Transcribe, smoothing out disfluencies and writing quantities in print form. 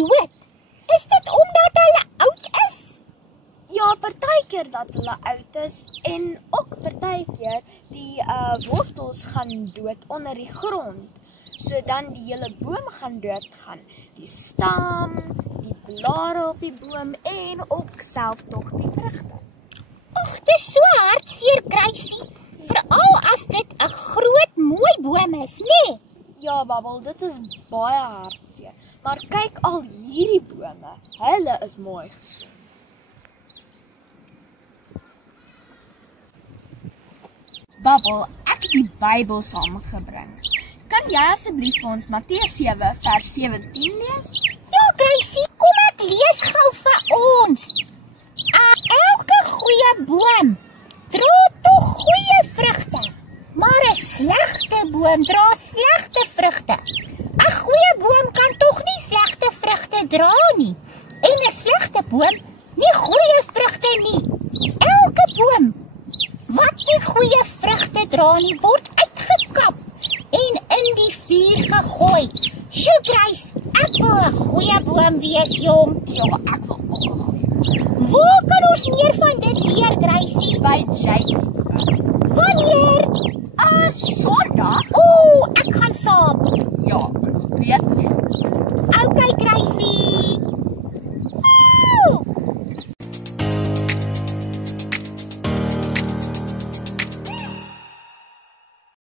dood. Is dit omdat hulle oud is? Ja, partykeer dat hulle oud is en ook partykeer die wortels gaan dood onder die grond. So dan die hele boom gaan doodgaan. Die stam, die blare op die boom en ook self tog die vrugte. Ag, dis so hartseer, Gracie. Veral as dit 'n groot, mooi boom is, nee? Ja, Babbel, dit is baie hartseer. Maar kyk al hierdie bome, hulle is mooi gesond. Babbel, ek het die Bybel saamgebring. Kan jy asseblief vir ons Matteus 7 vers 17 lees? Ja, Gracie, kom ek lees gou vir ons. Elke goeie boom dra tog goeie vrugte, maar 'n slegte boom dra slegte vrugte. 'n Goeie boom kan tog nie slegte vrugte dra nie, en 'n slegte boom nie goeie vrugte nie. Elke boom wat nie goeie vrugte dra nie, word uitgekap en in die vuur gegooi. Sjoe, Grace, ek wil 'n goeie boom wees, jong. Ja, ek wil ook 'n goeie boom. Waar kan ons meer van dit leer, Gracie? By Jacobsburg. Wanneer? Sondag? Ek gaan saam. Ja, dit is beter. Okay, Gracie.